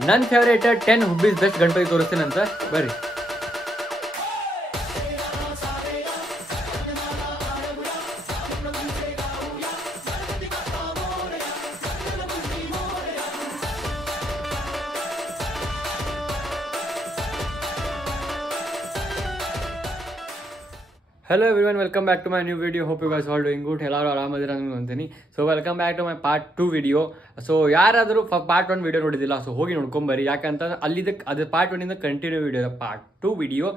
ನನ್ನ favourite 10 ಹುಬ್ಬಿಸ್ best Ganapati ತೋರಿಸ್ತೀನಂತ ಬರ್ರಿ. Hello everyone, welcome back to my new video. Hope you guys all doing good. ಎಲ್ಲರೂ ಆರಾಮದಿರ ಅಂತೀನಿ. So welcome back to my part 2 video. So ಯಾರಾದರೂ part 1 video ನೋಡಿದಿಲ್ಲ, so ಹೋಗಿ ನೋಡ್ಕೊಂಬರಿ. ಯಾಕಂತ ಅಲ್ಲಿದ್ದಕ್ಕೆ ಅದು ಪಾರ್ಟ್ 1 ಇಂದ continue video. Part 2 video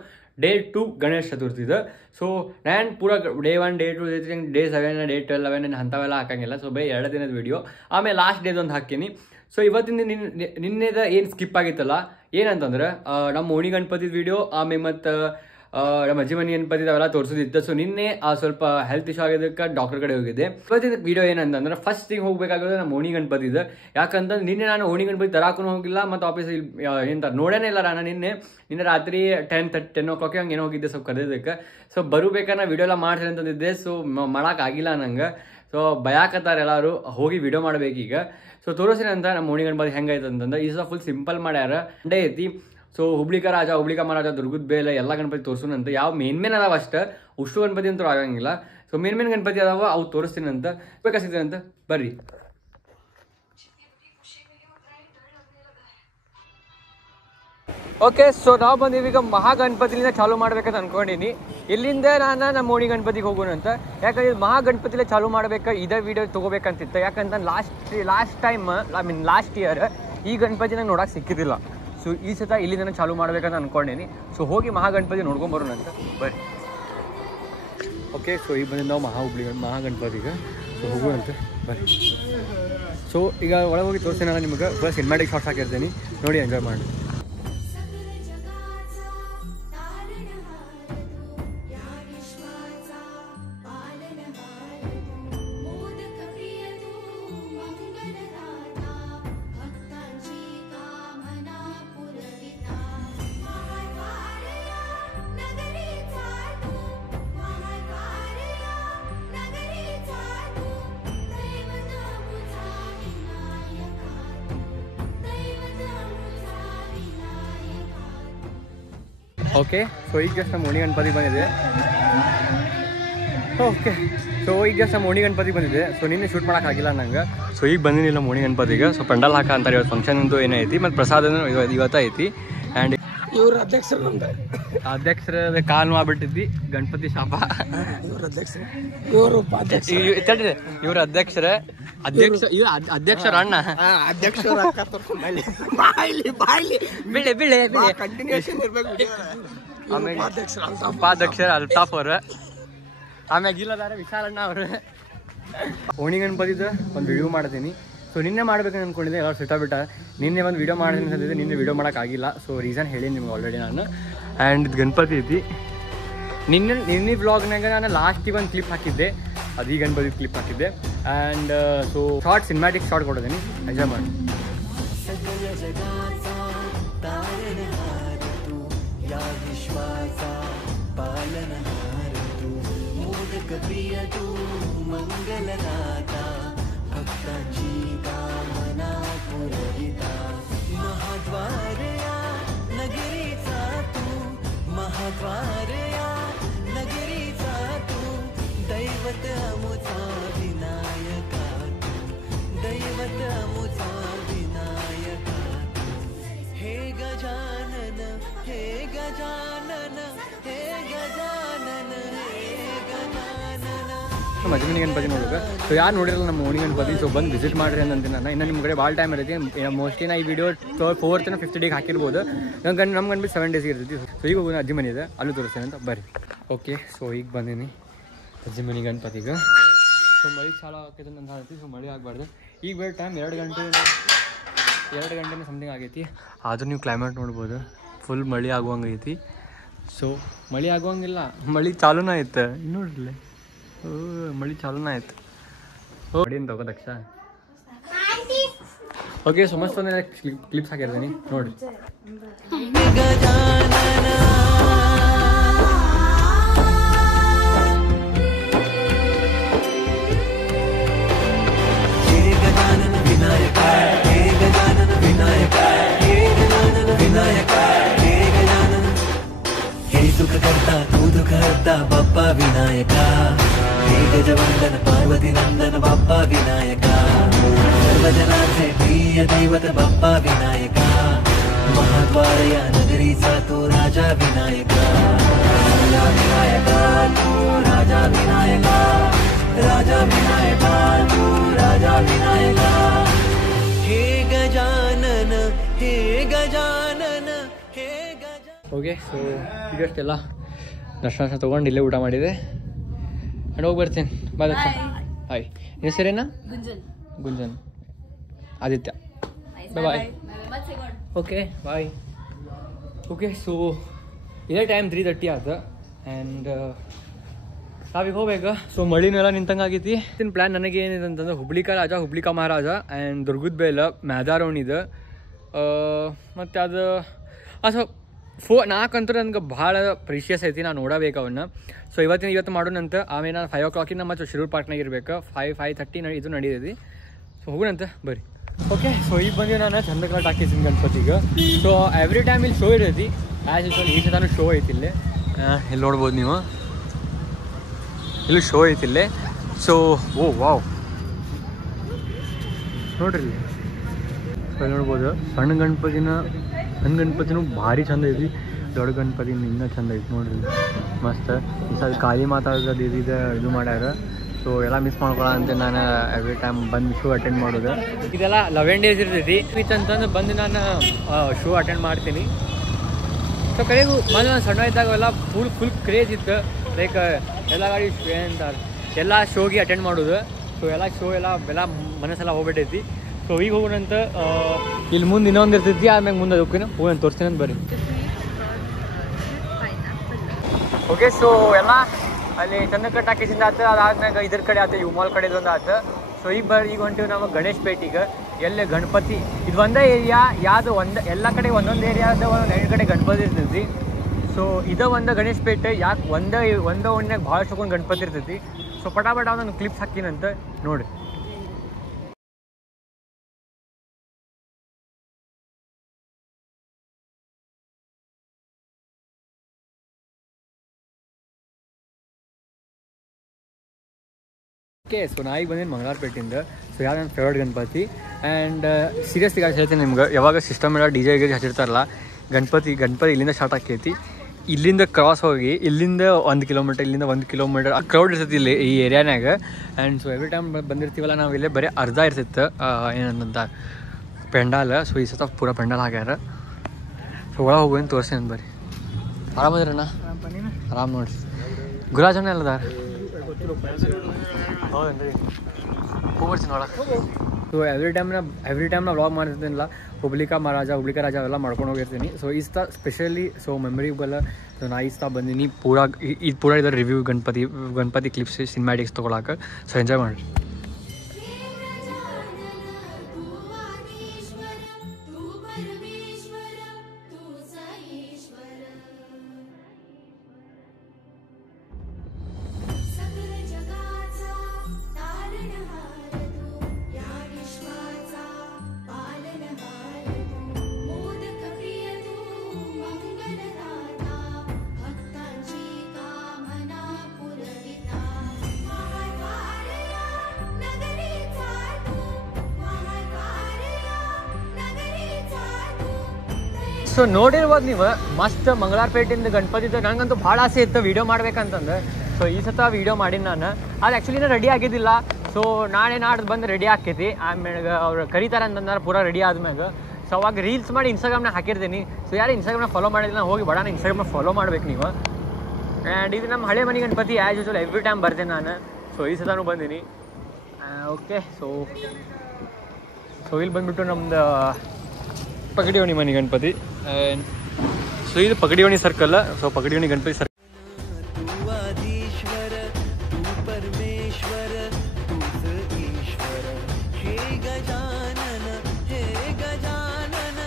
day 2 Ganesh Chaturthi ಇದೆ. ಸೊ ನಾನು ಪೂರ ಡೇ 1 ಡೇ 2 ಡೇ 7 ಡೇ 12 11 ಅಂಥವೆಲ್ಲ ಹಾಕಂಗಿಲ್ಲ. ಸೊ ಬೈ 2 ದಿನದ ವಿಡಿಯೋ, ಆಮೇಲೆ ಲಾಸ್ಟ್ ಡೇದೊಂದು ಹಾಕ್ತೀನಿ. ಸೊ ಇವತ್ತಿನ ನಿನ್ನೆದ ಏನು ಸ್ಕಿಪ್ ಆಗಿತ್ತಲ್ಲ, ಏನಂತಂದ್ರೆ ನಮ್ಮ ಓಣಿ ಗಣಪತಿ ವಿಡಿಯೋ, ಆಮೇಲೆ ಮತ್ತು ನಮ್ಮ ಅಜ್ಜಿ ಮನೆ ಗಣಪತಿ ಅವೆಲ್ಲ ತೋರಿಸೋದಿತ್ತು. ಸೊ ನಿನ್ನೆ ಸ್ವಲ್ಪ ಹೆಲ್ತ್ ಇಶ್ಯೂ ಆಗಿದ್ದಕ್ಕೆ ಡಾಕ್ಟರ್ ಕಡೆ ಹೋಗಿದ್ದೆ. ಇವತ್ತಿನ ವಿಡಿಯೋ ಏನಂತಂದ್ರೆ ಫಸ್ಟ್ ಥಿಂಗ್ ಹೋಗ್ಬೇಕಾಗೋದು ನಮ್ಮ ಓಣಿ ಗಣಪತಿ ಇದೆ. ಯಾಕಂತಂದ್ರೆ ನಿನ್ನೆ ನಾನು ಓಣಿ ಗಣಪತಿ ತರಾಕೂ ಹೋಗಿಲ್ಲ, ಮತ್ತು ಆಫೀಸಲ್ಲಿ ಏನಂತಾರೆ ನೋಡೇನೇ ಇಲ್ಲ. ನಾನು ನಿನ್ನೆ ರಾತ್ರಿ 10 o'clock ಹಂಗೆ ಏನೋ ಹೋಗಿದ್ದೆ ಸ್ವಲ್ಪ ಕರೆಯೋದಕ್ಕೆ. ಸೊ ಬರಬೇಕಾದ್ರೆ ವಿಡಿಯೋ ಎಲ್ಲ ಮಾಡ್ತೀನಿ ಅಂತಂದಿದ್ದೆ. ಸೊ ಮಾಡೋಕ್ಕಾಗಿಲ್ಲ ನಂಗೆ. ಸೊ ಭಯಾಕತ್ತಾರೆ ಎಲ್ಲರೂ, ಹೋಗಿ ವಿಡಿಯೋ ಮಾಡ್ಬೇಕೀಗ. ಸೊ ತೋರಿಸ್ತೀನಿ ಅಂತ ನಮ್ಮ ಓಣಿ ಗಣಪತಿ ಹೆಂಗೈತೆ ಅಂತಂದ್ರೆ ಈ ಸಲ ಫುಲ್ ಸಿಂಪಲ್ ಮಾಡ್ಯಾರ. ಡೇ ಐತಿ. ಸೊ ಹುಬ್ಳಿಕ ರಾಜ, ಹುಬ್ಳಿಕ ಮಹಾರಾಜ, ದುರ್ಗದ ಬೇಲೆ ಎಲ್ಲ ಗಣಪತಿ ತೋರಿಸೋಣಂತ. ಯಾವ ಮೇನ್ ಅದಾವ ಅಷ್ಟೇ, ಉಷ್ಟು ಗಣಪತಿ ಅಂತೂ ಆಗಂಗಿಲ್ಲ. ಸೊ ಮೇನ್ ಗಣಪತಿ ಅದಾವ, ಅವು ತೋರಿಸ್ತೀನಿ ಅಂತ ಬೇಕಾಗ್ತೀನಿ ಅಂತ ಬರ್ರಿ. ಓಕೆ, ಸೊ ನಾವು ಬಂದೀವಿ ಈಗ ಮಹಾಗಣಪತಿಲಿಂದ ಚಾಲೂ ಮಾಡ್ಬೇಕಂತ ಅನ್ಕೊಂಡಿನಿ. ಇಲ್ಲಿಂದ ನಾನು ನಮ್ಮ ಓಣಿ ಗಣಪತಿಗೆ ಹೋಗೋಣ ಅಂತ. ಯಾಕಂದ್ರೆ ಮಹಾಗಣಪತಿಲೇ ಚಾಲೂ ಮಾಡ್ಬೇಕು, ಇದೇ ವಿಡಿಯೋ ತೊಗೋಬೇಕಂತಿತ್ತು. ಯಾಕಂತ ಲಾಸ್ಟ್ ಟೈಮ್ ಲಾಸ್ಟ್ ಇಯರ್ ಈ ಗಣಪತಿ ನಂಗೆ ನೋಡೋಕೆ ಸಿಕ್ಕಿದ್ದಿಲ್ಲ. ಸೊ ಈ ಸತ ಇಲ್ಲಿಂದ ಚಾಲೂ ಮಾಡ್ಬೇಕಂತ ಅನ್ಕೊಂಡೇನಿ. ಸೊ ಹೋಗಿ ಮಹಾಗಣಪತಿ ನೋಡ್ಕೊಂಬರೋಣ ಅಂತ ಬರ್ರಿ. ಓಕೆ, ಸೊ ಈಗ ಬಂದಿದ್ದು ನಾವು ಮಹಾಗಣಪತಿಗೆ. ಸೊ ಹೋಗೋಣಂತೆ ಬರ್ರಿ. ಸೊ ಈಗ ಒಳಗೆ ಹೋಗಿ ತೋರಿಸ್ತೀನಲ್ಲ ನಿಮಗೆ. ಫಸ್ಟ್ ಸಿನಿಮ್ಯಾಟಿಕ್ ಶಾರ್ಟ್ಸ್ ಹಾಕಿರ್ತೀನಿ, ನೋಡಿ ಎಂಜಾಯ್ ಮಾಡಿ. ಓಕೆ, ಸೊ ಈಗ ಜಸ್ಟ್ ನಮ್ಮ ಓಣಿ ಗಣಪತಿ ಬಂದಿದೆ. ಓಕೆ, ಸೊ ಈಗ ಜಸ್ಟ್ ನಮ್ಮ ಓಣಿ ಗಣಪತಿ ಬಂದಿದೆ. ಸೊ ನಿನ್ನೆ ಶೂಟ್ ಮಾಡೋಕ್ಕಾಗಿಲ್ಲ ನಂಗೆ. ಸೊ ಈಗ ಬಂದಿನಿಲ್ಲ ಓಣಿ ಗಣಪತಿಗೆ. ಸೊ ಪೆಂಡಲ್ ಹಾಕ ಅಂತಾರೆ. ಇವತ್ತು ಫಂಕ್ಷನ್ ಅಂತೂ ಏನೈತಿ, ಮತ್ತು ಪ್ರಸಾದ ಇವತ್ತು ಐತಿ. ಆ್ಯಂಡ್ ಇವ್ರ ಅಧ್ಯಕ್ಷರು ನಮ್ದು ಅಧ್ಯಕ್ಷರ ಕಾಲು ಮಾಡ್ಬಿಟ್ಟಿದ್ದಿ ಗಣಪತಿ ಶಾಪ. ಇವ್ರ ಅಧ್ಯಕ್ಷರು, ಇವರು ಇವ್ರ ಅಧ್ಯಕ್ಷರ ಅಧ್ಯಕ್ಷರ ಅಣ್ಣ ಅಧ್ಯಕ್ಷರು ಬಾಯ್ಲಿ ಬಿಳೆ ಕಂಟಿನ್ಯೂಷನ್ ಇರ್ಬೇಕು. ಆಮೇಲೆ ಉಪಾಧ್ಯಕ್ಷರ ಅಲ್ತಾಫ್ ಅವ್ರ, ಆಮ್ಯಾಗ ಇಲ್ಲದಾರ ವಿಶಾಲ್ ಅಣ್ಣ ಅವ್ರು. ಓಣಿ ಗಣಪತಿದ ಒಂದು ವಿಡಿಯೋ ಮಾಡ್ತೀನಿ. ಸೊ ನಿನ್ನೆ ಮಾಡ್ಬೇಕಂತ ಅಂದ್ಕೊಂಡಿದ್ದೆ, ಎಲ್ಲರೂ ಸಿಟ್ಟಾಬಿಟ್ಟ. ನಿನ್ನೆ ಒಂದು ವಿಡಿಯೋ ಮಾಡ್ತೀನಿ ಅಂತಂದಿದ್ದೆ, ನಿನ್ನೆ ವಿಡಿಯೋ ಮಾಡೋಕ್ಕಾಗಿಲ್ಲ. ಸೊ ರೀಸನ್ ಹೇಳೀನಿ ನಿಮ್ಗೆ ಆಲ್ರೆಡಿ ನಾನು. ಆ್ಯಂಡ್ ಇದು ಗಣಪತಿ ಐತಿ. ನಿನ್ನೆ ವ್ಲಾಗ್ನಾಗ ನಾನು ಲಾಸ್ಟಿಗೆ ಒಂದು ಕ್ಲಿಪ್ ಹಾಕಿದ್ದೆ, ಅದು ಈ ಗಣಪತಿ ಕ್ಲಿಪ್ ಹಾಕಿದ್ದೆ. And so short cinematic short ಕೊಡೋದೀನಿ, ಎಂಜಾಯ್ ಮಾಡಿ. भक्तांची कामना पुरविता महाद्वारया नगरीचा तू महाद्वारया नगरीचा तू दैवत अमुचा विनायका तू दैवत अमुचा विनायका तू हे गजानन हे गजानन हे गजानन हे गजानन. ನಮ್ಮ ಅಜ್ಜಿ ಮನೆ ಗಣಪತಿ ನೋಡಿದ್ರೆ. ಸೊ ಯಾರು ನೋಡಿರಲ್ಲ ನಮ್ಮ ಓಣಿ ಗಣಪತಿ, ಸೊ ಬಂದು ವಿಸಿಟ್ ಮಾಡಿರಿ ಅಂತೀನಿ ನಾನು. ಇನ್ನು ನಿಮ್ಮ ಕಡೆ ಭಾಳ ಟೈಮ್ ಇರ್ತೈತಿ. ಮೋಸ್ಟ್ಲಿ ನಾ ಈ ವಿಡಿಯೋ 4th 50 ಡೇಗೆ ಹಾಕಿರ್ಬೋದು. ನಮ್ಮ ಗಣಪತಿ 7 ಡೇಸ್ಗೆ ಇರ್ತೈತಿ. ಸೊ ಈಗ ಹೋಗೋಣ ಅಜ್ಜಿ ಮನೆ ಇದೆ, ಅಲ್ಲೂ ತೋರಿಸ್ತೇನೆ ಅಂತ ಬರ್ರಿ. ಓಕೆ, ಸೊ ಈಗ ಬಂದೀನಿ ಅಜ್ಜಿ ಮನೆ ಗಣಪತಿಗೆ. ಸೊ ಮಳೆ ಚಾಲು ಆಗ್ತೈತೆ ಅಂತ ಹೇಳ್ತಿ. ಸೊ ಮಳೆ ಆಗಬಾರ್ದು. ಈಗ ಬೇರೆ ಟೈಮ್ 2 ಗಂಟೆನೇ ಸಮಥಿಂಗ್ ಆಗೈತಿ. ಆದರೂ ನೀವು ಕ್ಲೈಮೇಟ್ ನೋಡ್ಬೋದು, ಫುಲ್ ಮಳೆ ಆಗುವಂಗೈತಿ. ಸೊ ಮಳೆ ಆಗುವಂಗಿಲ್ಲ, ಮಳೆ ಚಾಲೂನ ಐತೆ ನೋಡ್ರಲ್ಲ. ಮಳಿ ಚಾಲೂನ ಆಯ್ತು. ಮಡಿಯಿಂದ ತಗೋದಕ್ಷ. ಓಕೆ, ಸೊ ಮಸ್ತ್ ಒಂದು ಕ್ಲಿಪ್ಸ್ ಹಾಕಿರ್ತೀನಿ ನೋಡಿ. विनायक हे गजानन विनायक हे पंकजवंदन पार्वती नंदन बाप्पा विनायका सर्वजनांचे प्रिय दैवत बाप्पा विनायका महाद्वार या नगरीचा तू राजा विनायका राजा विनायका तू राजा विनायका राजा विनायका तू राजा विनायका हे गजानन हे गजानन हे गजानन ಓಕೆ ಸೊ ಇದಷ್ಟೆಲ್ಲ ದರ್ಶನ ತೊಗೊಂಡು ಇಲ್ಲೇ ಊಟ ಮಾಡಿದೆ ಆ್ಯಂಡ್ ಹೋಗಿ ಬರ್ತೀನಿ ಬಾಯ್ ದಕ್ಷ ಹಾಯ್ ನಿಮ್ಮ ಹೆಸರೇನಾ Gunjan Aditya bye bye okay bye okay so ಇದೇ ಟೈಮ್ 3:30 ಆಯ್ತು ಆ್ಯಂಡ್ ನಾವೀಗ ಹೋಗ್ಬೇಕು ಸೊ ಮಳಿನೆಲ್ಲ ನಿಂತಂಗಾಗೈತಿ ಇದನ್ನ ಪ್ಲ್ಯಾನ್ ನನಗೆ ಏನಿದೆ ಅಂತಂದ್ರೆ ಹುಬ್ಳಿಕಾ ರಾಜ ಹುಬ್ಳಿಕಾ ಮಹಾರಾಜ ಆ್ಯಂಡ್ ದುರ್ಗದ ಬೇಲ ಮ್ಯಾದಾರೋಣಿದು ಮತ್ತು ಅದು ಸೊ ನಾಲ್ಕಂತೂ ನನಗೆ ಭಾಳ ಪ್ರೀಶಿಯಸ್ ಐತಿ ನಾನು ನೋಡಬೇಕು ಅವನ್ನ ಸೊ ಇವತ್ತು ಮಾಡೋಣಂತ ಆಮೇಲೆ ನಾನು 5 o'clock ಮತ್ತು ಶಿರೂರ್ ಪಾರ್ಕ್ನಾಗ ಇರಬೇಕು 5:30 ಇದು ನಡೀತೈತಿ ಸೊ ಹೋಗೋಣಂತ ಬರ್ರಿ ಓಕೆ ಸೊ ಈಗ ಬಂದು ನಾನು ಚಂದ್ರಕಲಾ ಟಾಕೀಸಿನ ಗಣಪತಿಗೆ ಸೊ ಎವ್ರಿ ಟೈಮ್ ಇಲ್ಲಿ ಶೋ ಇರೈತಿ ಆ್ಯಸ್ ಯೂಶುವಲ್ ಈ ಸತಾನು ಶೋ ಐತಿ ಇಲ್ಲಿ ನೋಡ್ಬೋದು ನೀವು ಇಲ್ಲಿ ಶೋ ಐತಿ ಇಲ್ಲೇ ಸೊ ಓ ವಾವ್ ನೋಡ್ರಿ ಇಲ್ಲಿ ಸೊ ನೋಡ್ಬೋದು ಸಣ್ಣ ಗಣಪತಿನೂ ಭಾರಿ ಚಂದ ಐತಿ ದೊಡ್ಡ ಗಣಪತಿನ ಇನ್ನೂ ಚಂದ ಐತಿ ನೋಡ್ರಿ ಮಸ್ತ್ ಈ ಸಲ ಕಾಳಿ ಮಾತಾಡೋದು ಇದು ಮಾಡ್ಯಾರ ಸೊ ಎಲ್ಲ ಮಿಸ್ ಮಾಡ್ಕೊಳ್ಳೋ ಅಂತ ನಾನು ಎವ್ರಿ ಟೈಮ್ ಬಂದು ಶೋ ಅಟೆಂಡ್ ಮಾಡೋದು ಇದೆಲ್ಲ 11 days ಇರ್ತೈತಿ ವಿಚ್ ಅಂತಂದು ಬಂದು ನಾನು ಶೋ ಅಟೆಂಡ್ ಮಾಡ್ತೀನಿ ಸೊ ಕಡೆಗೂ ಬಂದು ನಾನು ಸಣ್ಣ ಇದ್ದಾಗೆಲ್ಲ ಫುಲ್ ಕ್ರೇಜ್ ಇತ್ತು ಲೈಕ್ ಎಲ್ಲ ಗಾಡಿ ಅಂತಾರೆ ಎಲ್ಲ ಶೋಗೆ ಅಟೆಂಡ್ ಮಾಡೋದು ಸೊ ಎಲ್ಲ ಶೋ ಎಲ್ಲ ಮನಸ್ಸೆಲ್ಲ ಹೋಗ್ಬಿಟ್ಟೈತಿ ಸೊ ಈಗ ಹೋಗೋಣಂತ ಇಲ್ಲಿ ಮುಂದೆ ಇನ್ನೊಂದು ಇರ್ತೈತಿ ಆಮೇಲೆ ಮುಂದೆ ಹೋಗ್ತೀನಿ ಹೋಗೋಣ ತೋರಿಸ್ತೀನಿ ಅಂತ ಬರ್ರಿ ಓಕೆ ಸೊ ಎಲ್ಲ ಅಲ್ಲಿ ಚಂದ್ರಕಲಾ ಟಾಕೀಸಿಂದ ಆಯ್ತು ಅದಾದ್ಮೇಲೆ ಇದ್ರ ಕಡೆ ಆಯ್ತು ಯು ಮಾಲ್ ಕಡೆ ಒಂದು ಆಯ್ತು ಸೊ ಈಗ ಹೊಂಟಿವಿ ನಾವು ಗಣೇಶ್ ಪೇಟಿಗೆ ಎಲ್ಲೇ ಗಣಪತಿ ಇದು ಒಂದೇ ಏರಿಯಾ ಯಾವುದು ಎಲ್ಲ ಕಡೆ ಒಂದೊಂದು ಏರಿಯಾದ ಒಂದೊಂದು ಕಡೆ ಗಣಪತಿ ಇರ್ತೈತಿ ಸೊ ಇದು ಒಂದು ಗಣೇಶ್ ಪೇಟೆ ಯಾಕೆ ಒಂದೇ ಒಣ್ಣೆಗೆ ಭಾಳಷ್ಟು ಗಣಪತಿ ಇರ್ತೈತಿ ಸೊ ಪಟಾಪಟ ನಾನು ಕ್ಲಿಪ್ಸ್ ಹಾಕಿನಂತ ನೋಡಿ ಓಕೆ ಸೊ ನಾ ಈಗ ಬಂದಿನಿ ಮಂಗಳಾರಪೇಟೆಯಿಂದ ಸೊ ಯಾರು ನನ್ನ ಫೇವ್ರೇಟ್ ಗಣಪತಿ ಆ್ಯಂಡ್ ಸೀರಿಯಸ್ಲಿ ಗಾಡಿ ಹೇಳ್ತೀನಿ ನಿಮ್ಗೆ ಯಾವಾಗ ಸಿಸ್ಟಮ್ ಎಲ್ಲ DJ ಹಚ್ಚಿರ್ತಾರಲ್ಲ ಗಣಪತಿ ಇಲ್ಲಿಂದ ಸ್ಟಾರ್ಟ್ ಆಕೈತಿ ಇಲ್ಲಿಂದ ಕ್ರಾಸ್ ಹೋಗಿ ಇಲ್ಲಿಂದ 1 ಕಿಲೋಮೀಟರ್ ಇಲ್ಲಿಂದ 1 ಕಿಲೋಮೀಟರ್ ಆ ಕ್ರೌಡ್ ಇರ್ತೈತಿ ಇಲ್ಲಿ ಈ ಏರಿಯಾನಾಗ ಆ್ಯಂಡ್ ಸೊ ಎವ್ರಿ ಟೈಮ್ ಬಂದಿರ್ತೀವಲ್ಲ ನಾವು ಇಲ್ಲೇ ಬರೀ ಅರ್ಧ ಇರ್ತಿತ್ತು ಏನಂತ ಪೆಂಡಾಲ್ ಸೊ ಈ ಸತ ಪೂರ ಪೆಂಡಾಲ್ ಆಗ್ಯಾರ ಸೊ ಒಳಗೆ ಹೋಗೋದು ತೋರಿಸ್ತೀನಿ ಬರ್ರಿ ಆರಾಮದಿರಣ್ಣ ಆರಾಮ್ ನೋಡ್ರಿ ಗುರಾಜಣ್ಣ ಎಲ್ಲದಾರ ಹೌದೇನ್ರಿ ಹೋಗ್ಬರ್ತೀನಿ ಒಳಗೆ ಸೊ ಎವ್ರಿ ಟೈಮ್ ನಾ ವ್ಲಾಗ್ ಮಾಡ್ತಿರ್ತೀನಿಲ್ಲ ಹುಬ್ಳಿಕಾ ರಾಜ ಅವೆಲ್ಲ ಮಾಡ್ಕೊಂಡು ಹೋಗಿರ್ತೀನಿ ಸೊ ಈ ಸತ ಸ್ಪೆಷಲಿ ಸೊ ಮೆಮೊರಿಬಲ್ ಸೊ ನಾ ಈ ಸತ ಬಂದೀನಿ ಪೂರ ಇದರ ರಿವ್ಯೂ ಗಣಪತಿ ಕ್ಲಿಪ್ಸ್ ಸಿನಿಮ್ಯಾಟಿಕ್ಸ್ ತೊಗೊಳಕ್ಕೆ ಸೊ ಎಂಜಾಯ್ ಮಾಡಿರಿ ಸೊ ನೋಡಿರ್ಬೋದು ನೀವು ಮಸ್ತ್ ಮಂಗಳಾರಪೇಟೆಯಿಂದ ಗಣಪತಿದ್ದು ನನಗಂತೂ ಭಾಳ ಆಸೆ ಇತ್ತು ವೀಡಿಯೋ ಮಾಡ್ಬೇಕಂತಂದು ಸೊ ಈ ಸತ ವೀಡಿಯೋ ಮಾಡೀನಿ ನಾನು ಅದು ಆ್ಯಕ್ಚುಲಿ ರೆಡಿ ಆಗಿದ್ದಿಲ್ಲ ಸೊ ನಾಡ್ದು ಬಂದು ರೆಡಿ ಆಕೈತಿ ಆಮೇಲೆ ಅವ್ರು ಕರೀತಾರೆ ಅಂತಂದ್ರೆ ಪೂರ ರೆಡಿ ಆದ್ಮ್ಯಾಗ ಸೊ ಅವಾಗ ರೀಲ್ಸ್ ಮಾಡಿ ಇನ್ಸ್ಟಾಗ್ರಾಮ್ನಾಗ ಹಾಕಿರ್ತೀನಿ ಸೊ ಯಾರು ಇನ್ಸ್ಟಾಗ್ರಾಮ್ನ ಫಾಲೋ ಮಾಡಿಲ್ಲ ಹೋಗಿ ಬಡಾನ ಇನ್ಸ್ಟಾಗ್ರಾಮ್ನ ಫಾಲೋ ಮಾಡ್ಬೇಕು ನೀವು ಆ್ಯಂಡ್ ಇದು ನಮ್ಮ ಹಳೆ ಮನೆ Ganapati as usual every time ಬರ್ತೀನಿ ನಾನು ಸೊ ಈ ಸತನೂ ಬಂದೀನಿ ಓಕೆ ಸೊ ಇಲ್ಲಿ ಬಂದುಬಿಟ್ಟು ನಮ್ದು ಪಗಡಿಯೋಣಿ ಮನೆ ಗಣಪತಿ ಸೊ ಇದು ಪಗಡಿಯೋಣಿ ಸರ್ಕಲ್ ಸೊ ಪಗಡಿಯೋಣಿ ಗಣಪತಿ ಸರ್ಕಲ್ तू आधीश्वर तू परमेश्वर तूच ईश्वर हे गजानन हे गजानन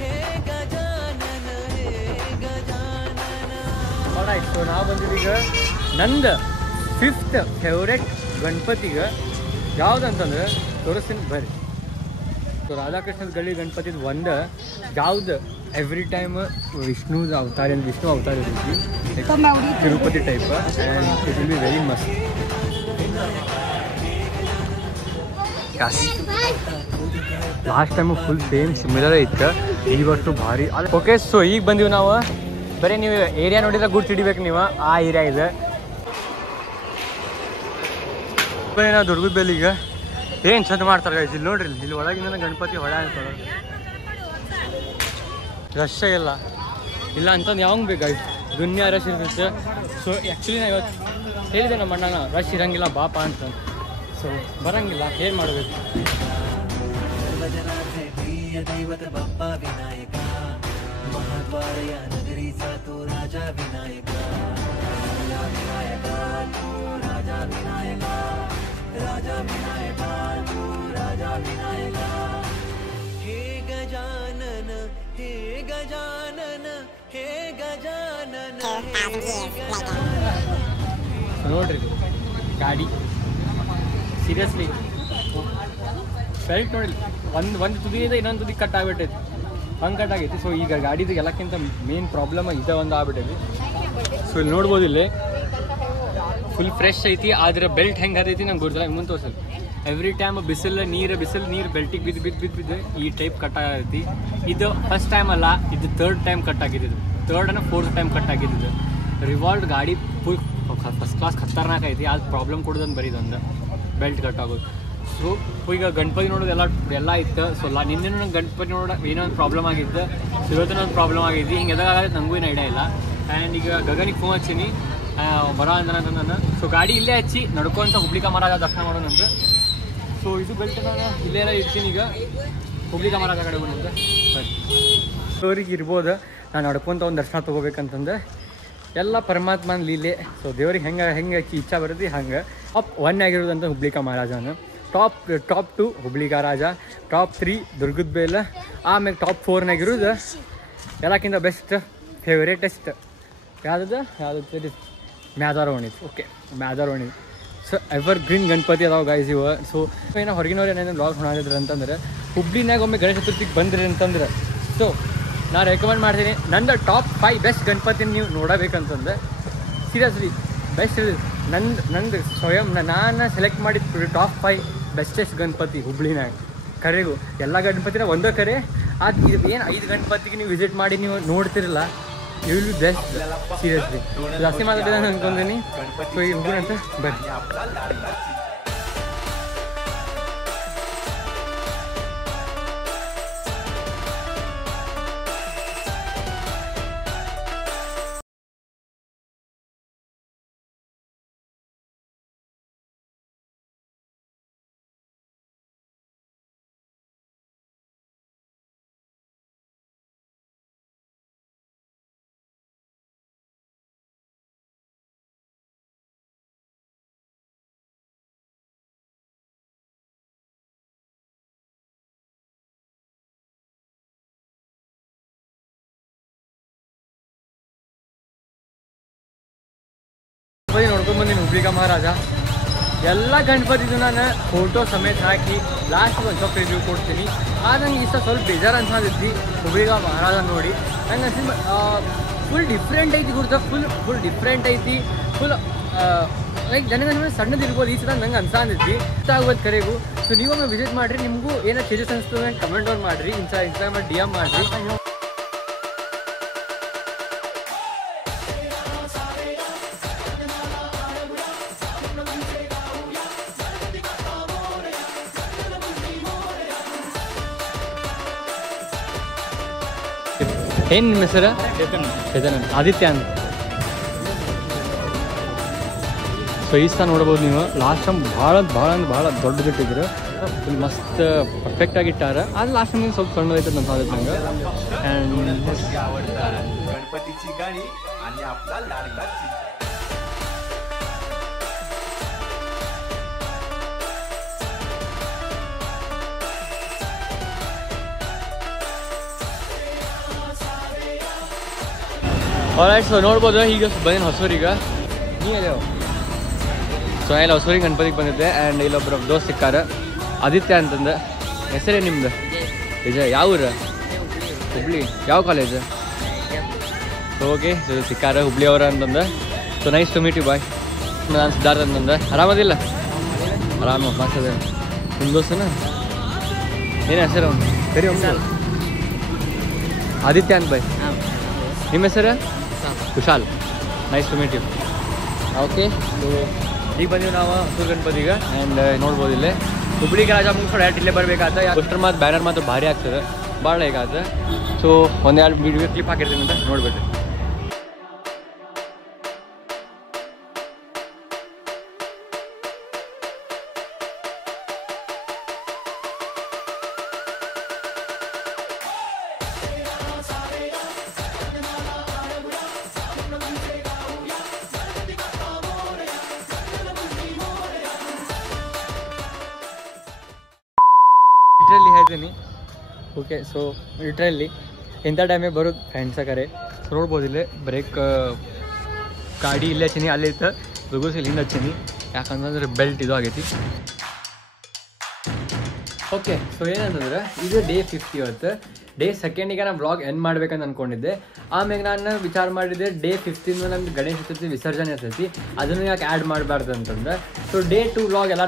हे गजानन हे गजानन ಆಯ್ತು ಸೊ ನಾವು ಬಂದಿದ್ದೀಗ ನಂದು 5th ಫೇವ್ರೆಟ್ ಗಣಪತಿಗೆ ಯಾವುದಂತಂದ್ರೆ ತೋರಿಸ್ತೀನಿ ಬರ್ರಿ ಸೊ ರಾಧಾಕೃಷ್ಣದ ಗಳಿ ಗಣಪತಿದು ಒಂದು ಯಾವ್ದು ಎವ್ರಿ ಟೈಮ್ ವಿಷ್ಣು ಅವತಾರ ಇರ್ತೈತಿ Tirupati type and it will be very ಮಸ್ತ್ last time full same similar ಇತ್ತು, ಈ ವರ್ಷ ಭಾರಿ. ಓಕೆ, ಸೊ ಈಗ ಬಂದೀವಿ ನಾವು. ಬರೀ ನೀವು ಏರಿಯಾ ನೋಡಿದ್ರೆ ಗುಡ್ ಹಿಡಿಬೇಕು ನೀವು, ಆ ಏರಿಯಾ ಇದೆ. ನಾವು ದುರ್ಗದ ಬೆಲ್ಲಿಗೆ ಏನು ಚಂದ ಮಾಡ್ತಾರೆ ಇಲ್ಲಿ ನೋಡ್ರಿ. ಇಲ್ಲಿ ಒಳಗಿಂದ ಗಣಪತಿ ಹೊಳ ಅಂತಾರೆ, ರಶ್ ಇಲ್ಲ ಇಲ್ಲ ಅಂತಂದು ಯಾವಾಗ ಬೇಕು ದುನಿಯಾ ರಶ್ ಇರ್ತೈತೆ. ಸೊ ಆ್ಯಕ್ಚುಲಿ ನಾ ಇವತ್ತು ಹೇಳಿದೆ ನಮ್ಮ ಅಣ್ಣನ ರಶ್ ಇರಂಗಿಲ್ಲ ಬಾಪ ಅಂತ. ಸೊ ಬರಂಗಿಲ್ಲ, ಏನು ಮಾಡಬೇಕು. दैवत बप्पा विनायका महाद्वारया नगरी सा तो राजा विनायका राजा विनायका तू राजा विनायका राजा विनायका तू राजा विनायका हे गजानन हे गजानन हे गजानन ನೋಡ್ರಿ ಗಾಡಿ ಸೀರಿಯಸ್ಲಿ ಬೆಲ್ಟ್ ನೋಡಿ ಒಂದು ತುದಿಯಿಂದ ಇನ್ನೊಂದು ತುದಿ ಕಟ್ ಆಗ್ಬಿಟ್ಟೈತಿ, ಹಂಗೆ ಕಟ್ ಆಗೈತಿ. ಸೊ ಈಗ ಗಾಡಿದು ಎಲ್ಲಕ್ಕಿಂತ ಮೇನ್ ಪ್ರಾಬ್ಲಮ್ ಇದೇ ಒಂದು ಆಗ್ಬಿಟ್ಟೈತಿ. ಸೊ ಇಲ್ಲಿ ನೋಡ್ಬೋದು, ಇಲ್ಲಿ ಫುಲ್ ಫ್ರೆಶ್ ಐತಿ, ಆದರೆ ಬೆಲ್ಟ್ ಹೆಂಗೆ ಹತ್ತೈತಿ ನಂಗೆ ಗೊತ್ತಿಲ್ಲ. ಮುಂದೆ ತೋರಿಸಲ್ಲ, ಎವ್ರಿ ಟೈಮ್ ಬಿಸಿಲು ನೀರು ಬೆಲ್ಟಿಗೆ ಬಿದ್ದು ಈ ಟೈಪ್ ಕಟ್ ಆಗೈತಿ. ಇದು ಫಸ್ಟ್ ಟೈಮ್ ಅಲ್ಲ, ಇದು ಥರ್ಡ್ ಟೈಮ್ ಕಟ್ ಆಗಿದ್ದು, ಥರ್ಡ್ ಅನ್ನೋ ಫೋರ್ತ್ ಟೈಮ್ ಕಟ್ ಆಗಿದ್ದು. ರಿವಾಲ್ಡ್ ಗಾಡಿ ಫುಲ್ ಫಸ್ಟ್ ಕ್ಲಾಸ್ ಖತರ್ನಾಕ್ ಐತಿ, ಅದು ಪ್ರಾಬ್ಲಮ್ ಕೊಡೋದಂದು ಬರೀದೊಂದು ಬೆಲ್ಟ್ ಕಟ್ ಆಗೋದು. ಸೊ ಈಗ ಗಣಪತಿ ನೋಡೋದು ಎಲ್ಲ ಇತ್ತು. ಸೊ ನಿನ್ನೆ ನಂಗೆ ಗಣಪತಿ ನೋಡೋ ಏನೋ ಒಂದು ಪ್ರಾಬ್ಲಮ್ ಆಗಿತ್ತು, ಇವತ್ತಿನ ಒಂದು ಪ್ರಾಬ್ಲಮ್ ಆಗಿದ್ದು. ಹಿಂಗೆ ಎದಾಗತ್ತೆ ನನಗೂ ಏನು ಐಡಿಯಾ ಇಲ್ಲ. ಆ್ಯಂಡ್ ಈಗ ಗಗನಿಗೆ ಫೋನ್ ಹಚ್ಚೀನಿ, ಬರೋ ಅಂದ್ರೆ ನಾನು. ಸೊ ಗಾಡಿ ಇಲ್ಲೇ ಹಚ್ಚಿ ನಡ್ಕೊಂತ ಹುಬ್ಳಿ ಮಹಾರಾಜ ದರ್ಶನ ಮಾಡೋಣಂತ. ಸೊ ಇದು ಬೆಲ್ಟ್ ನಾನು ಇಲ್ಲೆಲ್ಲ ಇಡ್ತೀನಿ. ಈಗ ಹುಬ್ಳಿ ಮಹಾರಾಜ ಕಡೆ ಬಂದಂತೆ ಸರಿ ಅವ್ರಿಗೆ ಇರ್ಬೋದು, ನಾನು ನಡ್ಕೊತ ಒಂದು ದರ್ಶನ ತೊಗೋಬೇಕಂತಂದು. ಎಲ್ಲ ಪರಮಾತ್ಮನ ಲೀಲೆ. ಸೊ ದೇವ್ರಿಗೆ ಹೆಂಗೆ ಇಚ್ಛಾ ಬರುತ್ತೆ ಹಂಗೆ. ಟಾಪ್ 1 ಆಗಿರೋದಂತ ಹುಬ್ಳಿ ಮಹಾರಾಜನ, ಟಾಪ್ 2 ಹುಬ್ಳಿ ರಾಜ, ಟಾಪ್ 3 ದುರ್ಗದ ಬೇಲ, ಆಮೇಲೆ ಟಾಪ್ 4ನಾಗಿರೋದು ಎಲ್ಲಕ್ಕಿಂತ ಬೆಸ್ಟ್ ಫೇವ್ರೇಟೆಸ್ಟ್ ಯಾವುದು ಮ್ಯಾದಾರವಣಿ. ಓಕೆ, ಮ್ಯಾದಾರವಣಿ. ಸೊ ಎವರ್ ಗ್ರೀನ್ ಗಣಪತಿ ಅದಾವ ಗೈಸ್ ಇವ. ಸೊ ಏನೋ ಹೊರಗಿನವ್ರು ಏನೇನು ಬ್ಲಾಗ್ ಮಾಡಿದ್ರು ಅಂತಂದ್ರೆ ಹುಬ್ಳಿನಾಗ ಒಮ್ಮೆ ಗಣೇಶ ಚತುರ್ಥಿಗೆ ಬಂದ್ರಿ ಅಂತಂದ್ರೆ, ಸೊ ನಾನು ರೆಕಮೆಂಡ್ ಮಾಡ್ತೀನಿ. ನಂದು ಟಾಪ್ 5 ಬೆಸ್ಟ್ ಗಣಪತಿನ ನೀವು ನೋಡಬೇಕಂತಂದ್ರೆ ಸೀರಿಯಸ್ಲಿ ಬೆಸ್ಟ್ ನಂದು ಸ್ವಯಂ ನಾನು ಸೆಲೆಕ್ಟ್ ಮಾಡಿದ್ದು ಟಾಪ್ 5 ಬೆಸ್ಟೆಸ್ಟ್ ಗಣಪತಿ ಹುಬ್ಳಿನಾಗ. ಕರೆಗೂ ಎಲ್ಲ ಗಣಪತಿನ ಒಂದೇ ಕರೆ, ಅದು ಇದು ಏನು 5 ಗಣಪತಿಗೆ ನೀವು ವಿಸಿಟ್ ಮಾಡಿ ನೀವು ನೋಡ್ತಿರಲ್ಲ, you will be best seriously. ಜಾಸ್ತಿ ಮಾತಾಡಿದ ನಾನು ಅನ್ಕೊಂತೀನಿ. ಸೊ ಈಗ ಹೋಗೋಣಂತ ಬರ್ರಿ. ನೋಡ್ಕೊಂಡು ಬಂದೀನಿ ಹುಬ್ಳಿ ಮಹಾರಾಜ. ಎಲ್ಲ ಗಣಪತಿದು ನಾನು ಫೋಟೋ ಸಮೇತ ಹಾಕಿ ಲಾಸ್ಟ್ ಒಂದು ಸ್ವಲ್ಪ ರಿವ್ಯೂ ಕೊಡ್ತೀನಿ. ಆದರೆ ನಂಗೆ ಇಷ್ಟ ಸ್ವಲ್ಪ ಬೇಜಾರು ಅನ್ಸೋದಿತ್ತು ಹುಬ್ಳಿ ಮಹಾರಾಜ ನೋಡಿ. ನಂಗೆ ಅನ್ಸಿದ್ದು ಫುಲ್ ಡಿಫ್ರೆಂಟ್ ಐತಿ ಗುರುತ, ಫುಲ್ ಡಿಫ್ರೆಂಟ್ ಐತಿ. ಫುಲ್ ಲೈಕ್ ನನಗೆ ಸಣ್ಣದಿರ್ಬೋದು ಈ ಸಲ ನಂಗೆ ಅನ್ಸಾಂದಿತ್ತು ಇಷ್ಟ ಆಗೋದು ಕರೆಗೂ. ಸೊ ನೀವೊಮ್ಮೆ ವಿಸಿಟ್ ಮಾಡಿರಿ, ನಿಮಗೂ ಏನೋ ಚೇಂಜಸ್ ಅನಿಸ್ತದೆ ಕಮೆಂಟ್ ಅವ್ರು ಮಾಡಿರಿ, ಇನ್ಸ್ಟಾಗ್ರಾಮ್ DM ಮಾಡಿರಿ. ಏನು ನಿಮ್ಮ ಹೆಸರು? ಚೇತನ್. ಆದಿತ್ಯ ಅಂತ. ಸೊ ಈ ಸ್ಥಾನ ನೋಡ್ಬೋದು ನೀವು. ಲಾಸ್ಟ್ ಟೈಮ್ ಭಾಳ ದೊಡ್ಡದಿಟ್ಟಿದ್ರು, ಫುಲ್ ಮಸ್ತ್ ಪರ್ಫೆಕ್ಟಾಗಿ ಇಟ್ಟಾರ. ಆದರೆ ಲಾಸ್ಟ್ ಟೈಮ್ ಸ್ವಲ್ಪ ಸಣ್ಣದೈತೆ ಅಂತ ಆಗುತ್ತೆ ನಂಗೆ. ಆ್ಯಂಡ್ गणपतीची गाणी आणि आपला लाडका ಆಲ್ರೈಟ್. ಸೊ ನೋಡ್ಬೋದು ಈಗ ಬಂದಿನ ಹೊಸೂರಿಗೆ. ನೀವೇ ಸೊ ಇಲ್ಲಿ ಹೊಸೂರಿಗೆ ಗಣಪತಿಗೆ ಬಂದಿದ್ದೆ. ಆ್ಯಂಡ್ ಇಲ್ಲೊಬ್ಬರು ದೋಸ್ತ್ ಸಿಕ್ಕಾರ, ಆದಿತ್ಯ ಅಂತಂದು. ಹೆಸರೇ ನಿಮ್ದು? ವಿಜಯ್. ಯಾವ ಊರು? ಹುಬ್ಳಿ. ಯಾವ ಕಾಲೇಜು? ಓಕೆ, ಸೊ ಸಿಕ್ಕಾರ ಹುಬ್ಳಿ ಅವರ ಅಂತಂದು. So nice to meet you boy. ನಾನು ಸಿದ್ಧಾರ್ಥ ಅಂತಂದು. ಆರಾಮದಿಲ್ಲ? ಆರಾಮ ಮಾಸ್ತದೆ. ನಿಮ್ಮ ದೋಸ್ತನ ಏನು ಹೆಸರು ಅವನು ಸರಿ ಅವನು ಆದಿತ್ಯ ಅಂತ ಬೈ ನಿಮ್ಮ ಹೆಸರು Kushal nice to meet you okay so ಈಗ ಬಂದೀವಿ ನಾವು ಹೊಸೂರು ಗಣಪತಿಗೆ ಆ್ಯಂಡ್ ನೋಡ್ಬೋದು ಇಲ್ಲೇ ಹುಬ್ಳಿಗೆ ರಾಜ ಮುಗಿಸ್ಕೊಂಡು ಡೈರೆಕ್ಟ್ ಇಲ್ಲೇ ಬರಬೇಕಾದ ಪೋಸ್ಟರ್ ಮಾತ್ರ ಬ್ಯಾನರ್ ಮಾತ್ರ ಭಾರಿ ಆಗ್ತದೆ ಭಾಳ ಹೇಗಾದ ಸೊ ಒಂದೆರಡು ವಿಡಿಯೋ ಕ್ಲಿಪ್ ಹಾಕಿರ್ತೀನಿ ಅಂತ ನೋಡ್ಬಿಟ್ರಿ ಲಿಟ್ರಲ್ಲಿ ಹೇಳ್ತೀನಿ ಓಕೆ ಸೊ ಲಿಟ್ರಲ್ಲಿ ಇಂಥ ಟೈಮಿಗೆ ಬರೋದು ಫ್ರೆಂಡ್ಸ ಕರೆ ನೋಡ್ಬೋದು ಇಲ್ಲೇ ಬ್ರೇಕ್ ಗಾಡಿ ಇಲ್ಲೇ ಹಚ್ಚೀನಿ ಅಲ್ಲಿ ಇತ್ತು ರುಗುಸ್ ಇಲ್ಲಿಂದ ಹಚ್ಚೀನಿ ಯಾಕಂತಂದ್ರೆ ಬೆಲ್ಟ್ ಇದು ಆಗೈತಿ ಓಕೆ ಸೊ ಏನಂತಂದ್ರೆ ಇದು ಡೇ 50 ಇವತ್ತು ಡೇ ಸೆಕೆಂಡಿಗೆ ನಾನು ವ್ಲಾಗ್ ಎಂಡ್ ಮಾಡ್ಬೇಕಂತ ಅಂದ್ಕೊಂಡಿದ್ದೆ ಆಮೇಲೆ ನಾನು ವಿಚಾರ ಮಾಡಿದ್ದೆ ಡೇ 15 ನಮ್ದು ಗಣೇಶ ಚತುರ್ಥಿ ವಿಸರ್ಜನೆ ಇರ್ತೈತಿ ಅದನ್ನು ಯಾಕೆ ಆ್ಯಡ್ ಮಾಡಬಾರ್ದು ಅಂತಂದ್ರೆ ಸೊ ಡೇ 2 ವ್ಲಾಗ್ ಎಲ್ಲ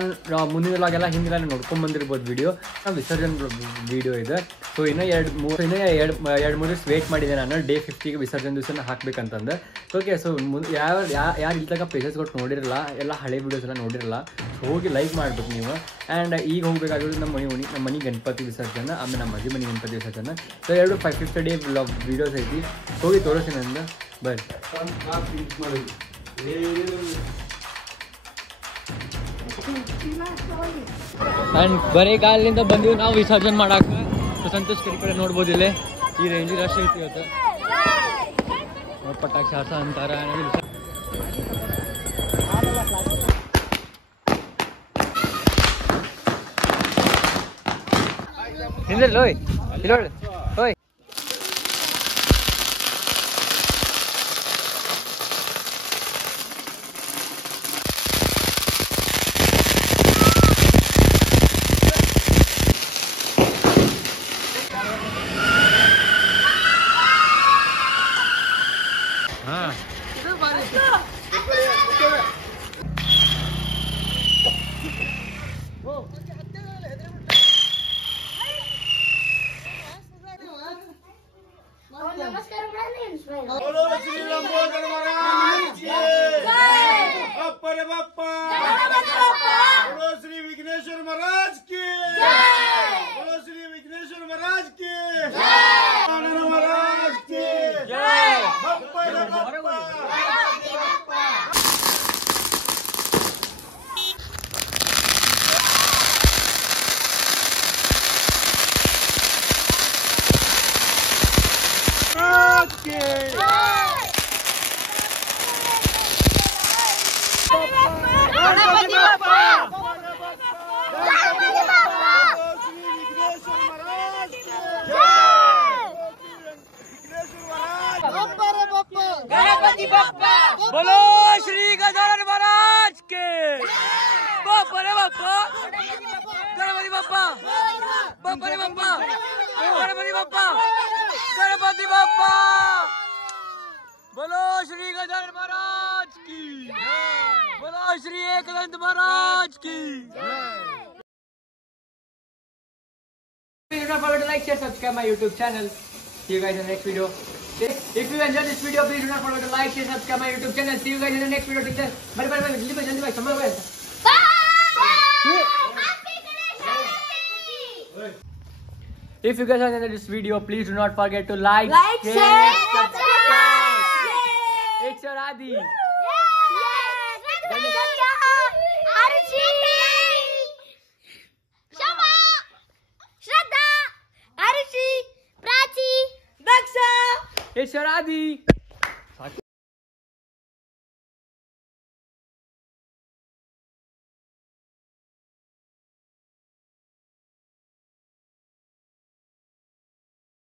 ಮುಂದಿನ ವ್ಲಾಗ್ ಎಲ್ಲ ಹಿಂದಿಲ್ಲ ನೋಡ್ಕೊಂಡು ಬಂದಿರ್ಬೋದು ವಿಡಿಯೋ ವಿಸರ್ಜನೆ ವಿಡಿಯೋ ಇದೆ ಸೊ ಇನ್ನೂ ಎರಡು ಮೂರು ದಿವಸ ವೇಟ್ ಮಾಡಿದೆ ನಾನು ಡೇ 50ಗೆ ವಿಸರ್ಜನೆ ದಿವಸ ಹಾಕ್ಬೇಕಂತಂದು ಓಕೆ ಸೊ ಯಾರು ಇಲ್ಲಿ ತನಕ ಪೇಜಸ್ ಕೊಟ್ಟು ನೋಡಿರಲ್ಲ ಎಲ್ಲ ಹಳೆ ವೀಡಿಯೋಸ್ ಎಲ್ಲ ನೋಡಿರಲ್ಲ ಸೊ ಹೋಗಿ ಲೈಕ್ ಮಾಡ್ಬೇಕು ನೀವು ಆ್ಯಂಡ್ ಈಗ ಹೋಗಬೇಕಾಗಿರೋದು ನಮ್ಮ ಮನೆ ಗಣಪತಿ ವಿಸರ್ಜನೆ ಆಮೇಲೆ ನಮ್ಮ ಮನೆ ಗಣಪತಿ ವಿಸರ್ಜನೆ ಸೊ 550 ಡೇ ವೀಡಿಯೋಸ್ ಐತಿ ಹೋಗಿ ತೋರಿಸ್ತೀನಿ ಅಂದ ಬರ್ರಿ ಆ್ಯಂಡ್ ಬರೀ ಕಾಲಿಂದ ಬಂದೀವಿ ನಾವು ವಿಸರ್ಜನೆ ಮಾಡಕ್ಕೆ ಸಂತೋಷ್ ಕರಿ ಕಡೆ ನೋಡ್ಬೋದು ಇಲ್ಲೇ ಈ ರೇಂಜ್ ರಶ್ ಐತಿ ಇವತ್ತು ಪಟಾಕಿ ಶಾಸ ಅಂತಾರ ಹಿಂದಿಲ್ಲ ಓಯ್ ಇಲ್ಲ ಓಯ್ ಹಾಂ बोलो श्री लंबोदर महाराज की जय अप्पर बाप्पा बोलो श्री विघ्नेश्वर महाराज की जय बोलो श्री विघ्नेश्वर महाराज की जय महाराज की जय अप्पर बाप्पा बोलो श्री गजानन महाराज के बाप्पा रे बाप्पा गणपति बाप्पा बाप्पा रे बाप्पा गणपति बाप्पा गणपति बाप्पा बोलो श्री गजानन महाराज की बोलो श्री एकदंत महाराज की Please don't forget to like, share, subscribe my YouTube channel. See you guys in the next video. If you enjoyed this video, please do not forget to like, share, subscribe my YouTube channel. See you guys in the next video. Till then, bye bye bye. Jaldi bye. Samar bye. If you guys enjoyed this video, please do not forget to like, share, subscribe. It's your Adi. It's your Adi.